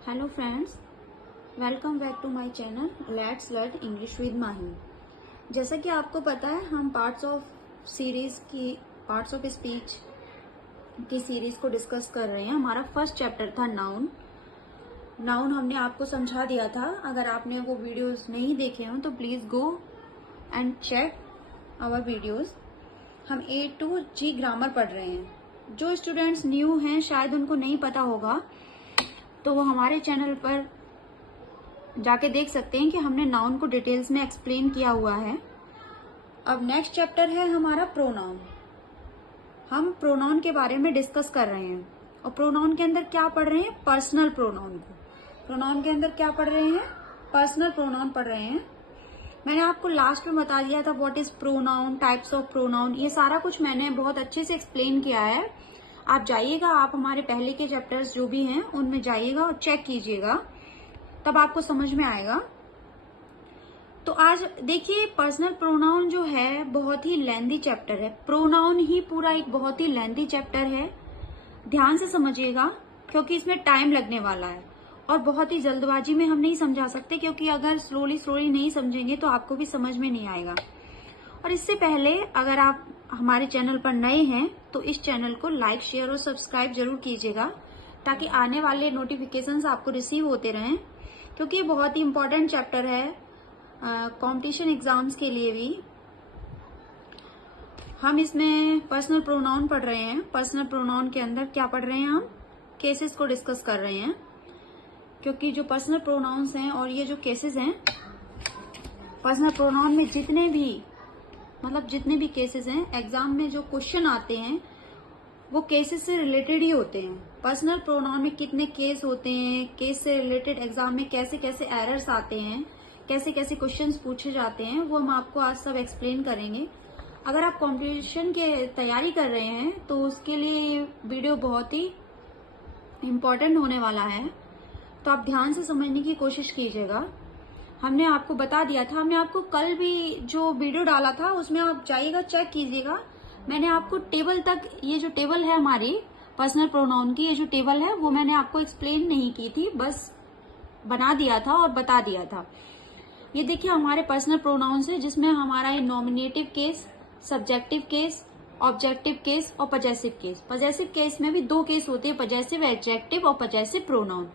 Hello friends, welcome back to my channel let's learn English with Mahi. जैसा कि आपको पता है, हम पार्ट्स ऑफ स्पीच की सीरीज को डिस्कस कर रहे हैं। हमारा फर्स्ट चैप्टर था नाउन हमने आपको समझा दिया था। अगर आपने वो वीडियोस नहीं देखे हो तो please go and check our videos. हम A to G ग्रामर पढ़ रहे हैं। जो स्टूडेंट्स न्यू हैं शायद उनको नहीं पता होगा, तो वो हमारे चैनल पर जाके देख सकते हैं कि हमने नाउन को डिटेल्स में एक्सप्लेन किया हुआ है। अब नेक्स्ट चैप्टर है हमारा प्रोनाउन। हम प्रोनाउन के बारे में डिस्कस कर रहे हैं और प्रोनाउन के अंदर क्या पढ़ रहे हैं? पर्सनल प्रोनाउन को। प्रोनाउन के अंदर क्या पढ़ रहे हैं? पर्सनल प्रोनाउन पढ़ रहे हैं। मैंने आपको लास्ट में बता दिया था what is pronoun, types of pronoun, ये सारा कुछ मैंने बहुत अच्छे से एक्सप्लेन किया है। आप जाइएगा, आप हमारे पहले के चैप्टर्स जो भी हैं उनमें जाइएगा और चेक कीजिएगा, तब आपको समझ में आएगा। तो आज देखिए, पर्सनल प्रोनाउन जो है बहुत ही लेंथी चैप्टर है। प्रोनाउन ही पूरा एक बहुत ही लेंथी चैप्टर है। ध्यान से समझिएगा क्योंकि इसमें टाइम लगने वाला है और बहुत ही जल्दबाजी में हम नहीं समझा सकते, क्योंकि अगर स्लोली नहीं समझेंगे तो आपको भी समझ में नहीं आएगा। और इससे पहले अगर आप हमारे चैनल पर नए हैं तो इस चैनल को लाइक, शेयर और सब्सक्राइब जरूर कीजिएगा, ताकि आने वाले नोटिफिकेशंस आपको रिसीव होते रहें, क्योंकि ये बहुत ही इंपॉर्टेंट चैप्टर है कंपटीशन एग्जाम्स के लिए भी। हम इसमें पर्सनल प्रोनाउन पढ़ रहे हैं। पर्सनल प्रोनाउन के अंदर क्या पढ़ रहे हैं? हम केसेस को डिस्कस कर रहे हैं, क्योंकि जो पर्सनल प्रोनाउंस हैं और ये जो केसेस हैं, पर्सनल प्रोनाउन में जितने भी केसेस हैं, एग्जाम में जो क्वेश्चन आते हैं वो केसेस से रिलेटेड ही होते हैं। पर्सनल प्रोनाउन में कितने केस होते हैं, केस से रिलेटेड एग्जाम में कैसे कैसे एरर्स आते हैं, कैसे कैसे क्वेश्चंस पूछे जाते हैं, वो हम आपको आज सब एक्सप्लेन करेंगे। अगर आप कॉम्पिटिशन की तैयारी कर रहे हैं तो उसके लिए वीडियो बहुत ही इम्पोर्टेंट होने वाला है, तो आप ध्यान से समझने की कोशिश कीजिएगा। हमने आपको बता दिया था, हमने आपको कल भी जो वीडियो डाला था उसमें आप जाइएगा, चेक कीजिएगा। मैंने आपको टेबल तक, ये जो टेबल है हमारी पर्सनल प्रोनाउन की, ये जो टेबल है वो मैंने आपको एक्सप्लेन नहीं की थी, बस बना दिया था और बता दिया था। ये देखिए हमारे पर्सनल प्रोनाउंस है, जिसमें हमारा ये nominative case, subjective case, objective case और पजेसिव केस। पजेसिव केस में भी दो केस होते हैं, पजेसिव एडजेक्टिव और पजेसिव प्रोनाउन।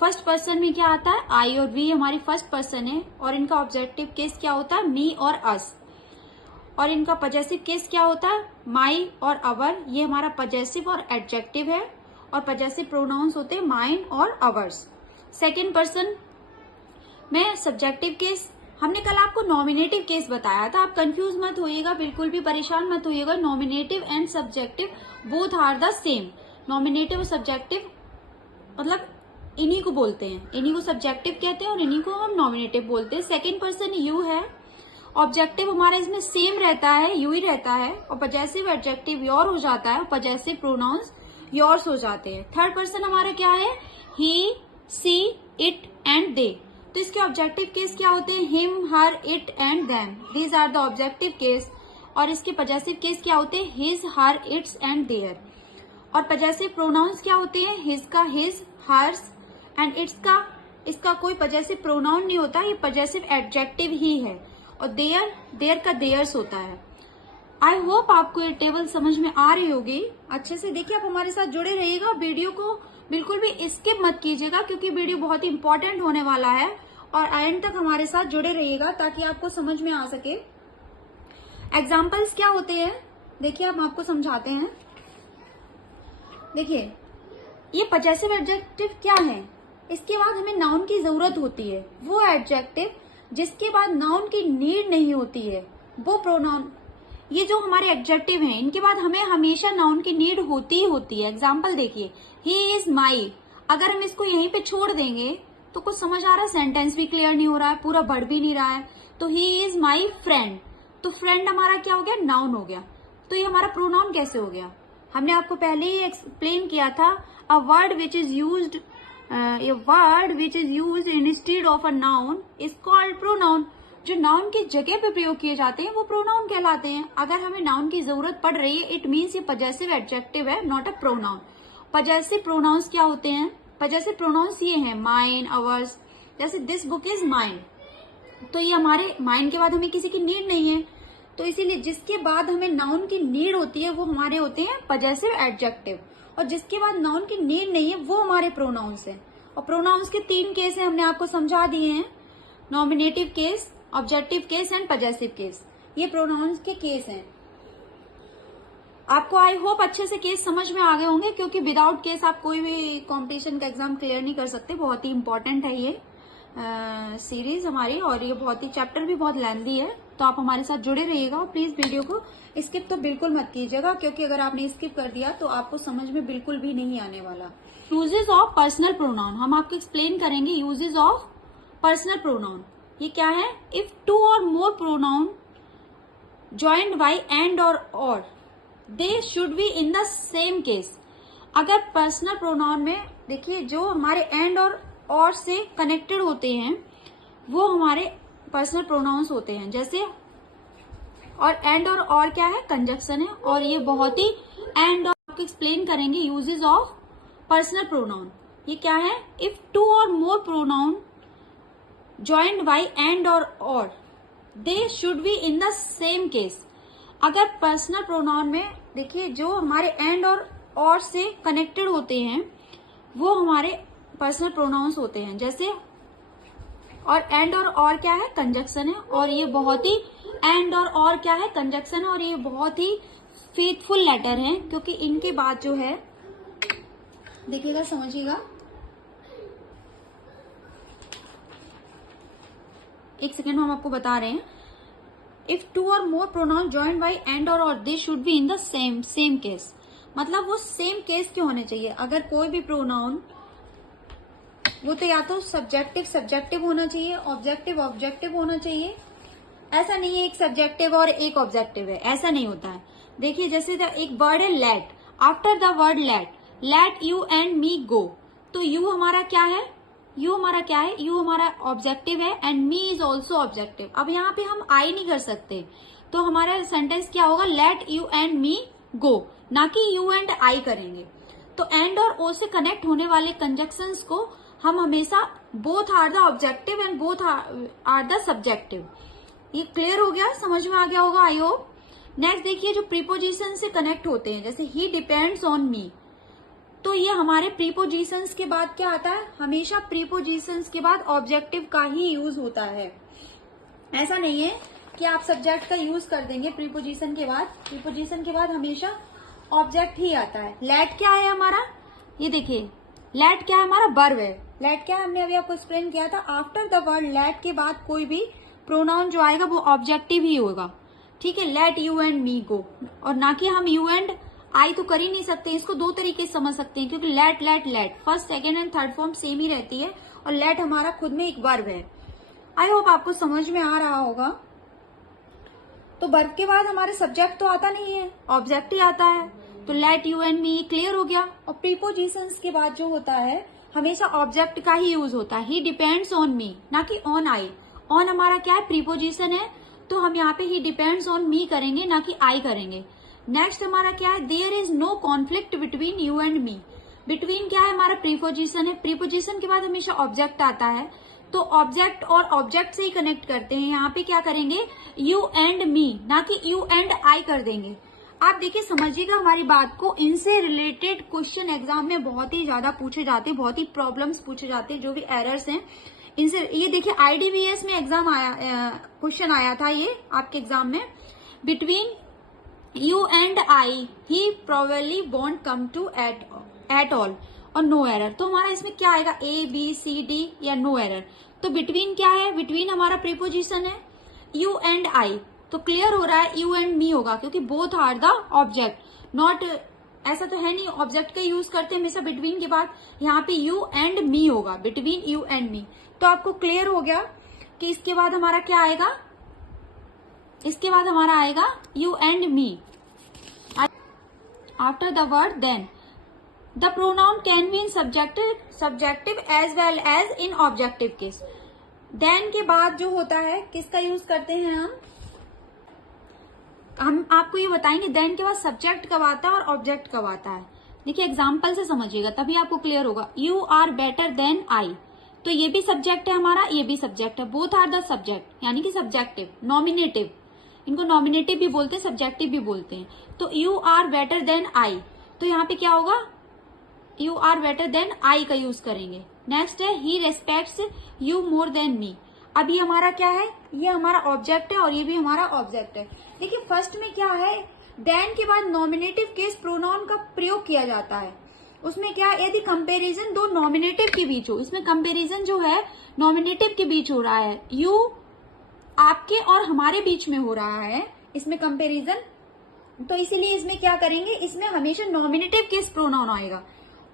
फर्स्ट पर्सन में क्या आता है? आई और वी हमारी फर्स्ट पर्सन है, और इनका ऑब्जेक्टिव केस क्या होता है? मी और अस। और इनका पजेसिव केस क्या होता है? माई और अवर। ये हमारा पजेसिव और एडजेक्टिव है, और पजेसिव प्रोनाउंस होते हैं माइन और अवर्स। सेकेंड पर्सन में सब्जेक्टिव केस, हमने कल आपको नॉमिनेटिव केस बताया था। आप कंफ्यूज मत होइएगा, बिल्कुल भी परेशान मत होइएगा। Nominative and subjective both are the same. Nominative और सब्जेक्टिव मतलब इन्हीं को बोलते हैं, इन्हीं को सब्जेक्टिव कहते हैं और इन्हीं को हम नॉमिनेटिव बोलते हैं। सेकेंड पर्सन यू है, ऑब्जेक्टिव हमारा इसमें सेम रहता है, यू ही रहता है, और पजेसिव एडजेक्टिव योर हो जाता है और पजेसिव प्रोनाउंस योर्स हो जाते हैं। थर्ड पर्सन हमारा क्या है? He, she, it and they. तो इसके ऑब्जेक्टिव केस क्या होते हैं? Him, her, it and them, these are the objective case. और इसके पजेसिव केस क्या होते हैं? His, her, its and their. और पजेसिव प्रोनाउंस क्या होते हैं? हिज का हिज, हर्स एंड इट्स का, इसका कोई पजेसिव प्रोनाउन नहीं होता, ये पजेसिव एडजेक्टिव ही है। और देयर का देयर्स होता है। आई होप आपको ये टेबल समझ में आ रही होगी। अच्छे से देखिए, आप हमारे साथ जुड़े रहिएगा, वीडियो को बिल्कुल भी स्किप मत कीजिएगा, क्योंकि वीडियो बहुत ही इंपॉर्टेंट होने वाला है। और एंड तक हमारे साथ जुड़े रहिएगा ताकि आपको समझ में आ सके। एग्जाम्पल्स क्या होते हैं देखिए, हम आपको समझाते हैं। देखिए, ये पजेसिव एडजेक्टिव क्या है? इसके बाद हमें नाउन की जरूरत होती है। वो एडजेक्टिव जिसके बाद नाउन की नीड नहीं होती है, वो प्रोनाउन। ये जो हमारे एडजेक्टिव हैं, इनके बाद हमें हमेशा नाउन की नीड होती ही होती है। एग्जाम्पल देखिए, ही इज माई। अगर हम इसको यहीं पे छोड़ देंगे तो कुछ समझ आ रहा है? सेंटेंस भी क्लियर नहीं हो रहा है, पूरा बढ़ भी नहीं रहा है। तो ही इज माई फ्रेंड, तो फ्रेंड हमारा क्या हो गया? नाउन हो गया। तो ये हमारा प्रोनाउन कैसे हो गया? हमने आपको पहले ही एक्सप्लेन किया था, a word which is used instead of a noun is called pronoun. जो नाउन की जगह पे प्रयोग किए जाते हैं वो प्रोनाउन कहलाते हैं। अगर हमें नाउन की जरूरत पड़ रही है, इट मीन्स ये पजेसिव एडजेक्टिव है, not a pronoun. Possessive pronouns क्या होते हैं? पजेसिव प्रोनाउंस ये हैं माइन, अवर्स। जैसे दिस बुक इज माइन, तो ये हमारे माइन के बाद हमें किसी की नीड नहीं है, तो इसीलिए जिसके बाद हमें नाउन की नीड होती है वो हमारे होते हैं पजेसिव एडजेक्टिव, और जिसके बाद नाउन की नीड नहीं है वो हमारे प्रोनाउंस है। और प्रोनाउंस के 3 केस हैं, हमने आपको समझा दिए हैं, nominative case, objective case and possessive case. ये प्रोनाउंस के केस हैं। आपको आई होप अच्छे से केस समझ में आ गए होंगे, क्योंकि विदाउट केस आप कोई भी कंपटीशन का एग्जाम क्लियर नहीं कर सकते। बहुत ही इंपॉर्टेंट है ये सीरीज हमारी, और ये बहुत ही चैप्टर भी बहुत लेंथी है, तो आप हमारे साथ जुड़े रहिएगा। प्लीज वीडियो को स्किप तो बिल्कुल मत कीजिएगा, क्योंकि अगर आपने स्किप कर दिया तो आपको समझ में बिल्कुल भी नहीं आने वाला। यूजेस ऑफ पर्सनल प्रोनाउन, हम आपको एक्सप्लेन करेंगे यूजेस ऑफ पर्सनल प्रोनाउन। ये क्या है? इफ 2 और मोर प्रोनाउन ज्वाइंड बाई एंड और they should be in the same case. अगर पर्सनल प्रोनाउन में देखिए जो हमारे एंड और से कनेक्टेड होते हैं वो हमारे पर्सनल प्रोनाउंस होते हैं। जैसे और एंड और क्या है? कंजक्शन है, और ये बहुत ही एंड और आपको एक्सप्लेन करेंगे यूजेस ऑफ पर्सनल प्रोनाउन। ये क्या है? इफ 2 और मोर प्रोनाउन ज्वाइंड बाई एंड और they should be in the same case. अगर पर्सनल प्रोनाउन में देखिए जो हमारे एंड और से कनेक्टेड होते हैं वो हमारे पर्सनल प्रोनाउंस होते हैं। जैसे और एंड और क्या है? कंजक्शन है, और ये बहुत ही एंड और क्या है? कंजक्शन है, और ये बहुत ही फेथफुल लेटर है, क्योंकि इनके बाद जो है देखिएगा, समझिएगा, एक सेकेंड हम आपको बता रहे हैं। इफ 2 और मोर प्रोनाउन ज्वाइंड बाई एंड और they should be in the same case. मतलब वो सेम केस क्यों होने चाहिए? अगर कोई भी प्रोनाउन, वो तो या तो सब्जेक्टिव होना चाहिए, ऑब्जेक्टिव होना चाहिए। ऐसा नहीं है एक सब्जेक्टिव और एक ऑब्जेक्टिव है, ऐसा नहीं होता है। देखिए जैसे एक वर्ड है let, after the word let you and me go, तो यू हमारा क्या है? यू हमारा ऑब्जेक्टिव है, and me is also objective. अब यहाँ पे हम आई नहीं कर सकते, तो हमारा सेंटेंस क्या होगा? लेट यू एंड मी गो, ना कि यू एंड आई करेंगे। तो एंड और ओ से कनेक्ट होने वाले कंजक्शंस को हम हमेशा both are the objective and both are the subjective. ये क्लियर हो गया? समझ में आ गया होगा आई होप। नेक्स्ट देखिए जो प्रीपोजिशन से कनेक्ट होते हैं, जैसे ही डिपेंड्स ऑन मी, तो ये हमारे प्रीपोजिशंस के बाद क्या आता है? हमेशा प्रीपोजिशंस के बाद ऑब्जेक्टिव का ही यूज होता है। ऐसा नहीं है कि आप सब्जेक्ट का यूज कर देंगे प्रीपोजिशन के बाद। प्रीपोजिशन के बाद हमेशा ऑब्जेक्ट ही आता है। लेट क्या है हमारा? ये देखिए लेट क्या है? हमारा वर्ब है। लेट क्या है? हमने अभी आपको एक्सप्लेन किया था, आफ्टर द वर्ड लेट के बाद कोई भी प्रोनाउन जो आएगा वो ऑब्जेक्टिव ही होगा। ठीक है, लेट यू एंड मी गो, और ना कि हम यू एंड आई तो कर ही नहीं सकते। इसको 2 तरीके से समझ सकते हैं, क्योंकि let first, second and third form same ही रहती है, और लेट हमारा खुद में एक वर्ब है। आई होप आपको समझ में आ रहा होगा। तो वर्ब के बाद हमारे सब्जेक्ट तो आता नहीं है, ऑब्जेक्ट ही आता है। तो late you and me clear हो गया। और प्रीपोजिशंस के बाद जो होता है हमेशा ऑब्जेक्ट का ही यूज होता है। ही डिपेंड्स ऑन मी, ना कि ऑन आई। ऑन हमारा क्या है? प्रीपोजिशन है, तो हम यहाँ पे ही डिपेंड्स ऑन मी करेंगे, ना कि आई करेंगे। नेक्स्ट हमारा क्या है? There is no conflict between you and me. Between क्या है? हमारा प्रीपोजिशन है। प्रीपोजिशन के बाद हमेशा ऑब्जेक्ट आता है, तो ऑब्जेक्ट और ऑब्जेक्ट से ही कनेक्ट करते हैं। यहाँ पे क्या करेंगे? यू एंड मी, ना कि यू एंड आई कर देंगे। आप देखिए, समझिएगा हमारी बात को। इनसे रिलेटेड क्वेश्चन एग्जाम में बहुत ही ज्यादा पूछे जाते हैं, बहुत ही प्रॉब्लम्स पूछे जाते हैं, जो भी एरर्स हैं इनसे। ये देखिए IDVS में एग्जाम आया, क्वेश्चन आया था ये आपके एग्जाम में, between you and I he probably won't come to at all, और नो एरर। तो हमारा इसमें क्या आएगा? ABCD या नो एरर। तो बिटवीन क्या है? बिटवीन हमारा प्रीपोजिशन है, यू एंड आई, तो क्लियर हो रहा है यू एंड मी होगा, क्योंकि both are the object. Not ऐसा तो है नहीं ऑब्जेक्ट का यूज करते हमेशा बिटवीन के बाद, यहाँ पे यू एंड मी होगा, बिटवीन यू एंड मी। तो आपको क्लियर हो गया कि इसके बाद हमारा क्या आएगा? इसके बाद हमारा आएगा you and me. After the word than, the pronoun can be in subjective as well as in objective case. Than के बाद जो होता है किसका यूज करते हैं हम आपको ये बताएंगे। देन के बाद सब्जेक्ट कब आता है और ऑब्जेक्ट कब आता है। देखिए एग्जाम्पल से समझिएगा तभी आपको क्लियर होगा। You are better than I, तो ये भी सब्जेक्ट है हमारा, ये भी सब्जेक्ट है, बोथ आर द सब्जेक्ट, यानी कि सब्जेक्टिव, नॉमिनेटिव, इनको नॉमिनेटिव भी बोलते हैं, सब्जेक्टिव भी बोलते हैं। तो you are better than I, तो यहाँ पे क्या होगा, you are better than I का यूज करेंगे। नेक्स्ट है he respects you more than me. अब ये हमारा क्या है, ये हमारा ऑब्जेक्ट है और ये भी हमारा ऑब्जेक्ट है। देखिए फर्स्ट में क्या है, देन के बाद नॉमिनेटिव केस प्रोनाउन का प्रयोग किया जाता है। उसमें क्या, यदि कंपैरिजन दो नॉमिनेटिव के बीच हो, इसमें कंपैरिजन जो है नॉमिनेटिव के बीच हो रहा है, यू आपके और हमारे बीच में हो रहा है इसमें कंपैरिजन, तो इसीलिए इसमें क्या करेंगे, इसमें हमेशा नॉमिनेटिव केस प्रोनाउन आएगा।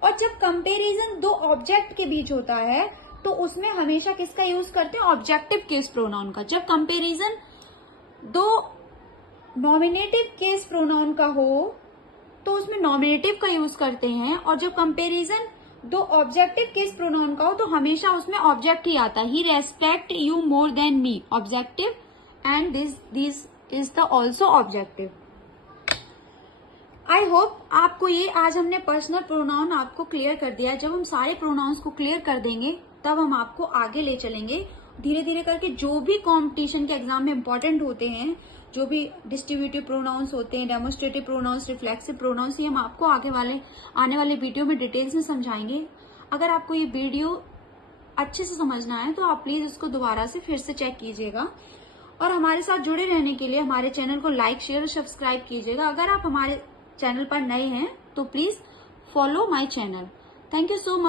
और जब कंपैरिजन दो ऑब्जेक्ट के बीच होता है तो उसमें हमेशा किसका यूज करते हैं, ऑब्जेक्टिव केस प्रोनाउन का। जब कंपैरिजन दो नॉमिनेटिव केस प्रोनाउन का हो तो उसमें नॉमिनेटिव का यूज करते हैं, और जब कंपैरिजन दो ऑब्जेक्टिव केस प्रोनाउन का हो तो हमेशा उसमें ऑब्जेक्ट ही आता है। He respect you more than me, objective, and this is the also objective. I hope आपको ये आज हमने पर्सनल प्रोनाउन आपको क्लियर कर दिया है। जब हम सारे प्रोनाउंस को क्लियर कर देंगे तब हम आपको आगे ले चलेंगे धीरे धीरे करके। जो भी कॉम्पिटिशन के एग्जाम में इंपॉर्टेंट होते हैं, जो भी डिस्ट्रीब्यूटिव प्रोनाउंस होते हैं, डेमोन्स्ट्रेटिव प्रोनाउंस, रिफ्लेक्सिव प्रोनाउंस, ये हम आपको आने वाले वीडियो में डिटेल्स में समझाएंगे। अगर आपको ये वीडियो अच्छे से समझना है तो आप प्लीज इसको दोबारा से फिर से चेक कीजिएगा, और हमारे साथ जुड़े रहने के लिए हमारे चैनल को लाइक, शेयर और सब्सक्राइब कीजिएगा। अगर आप हमारे चैनल पर नए हैं तो please follow my channel. Thank you so much.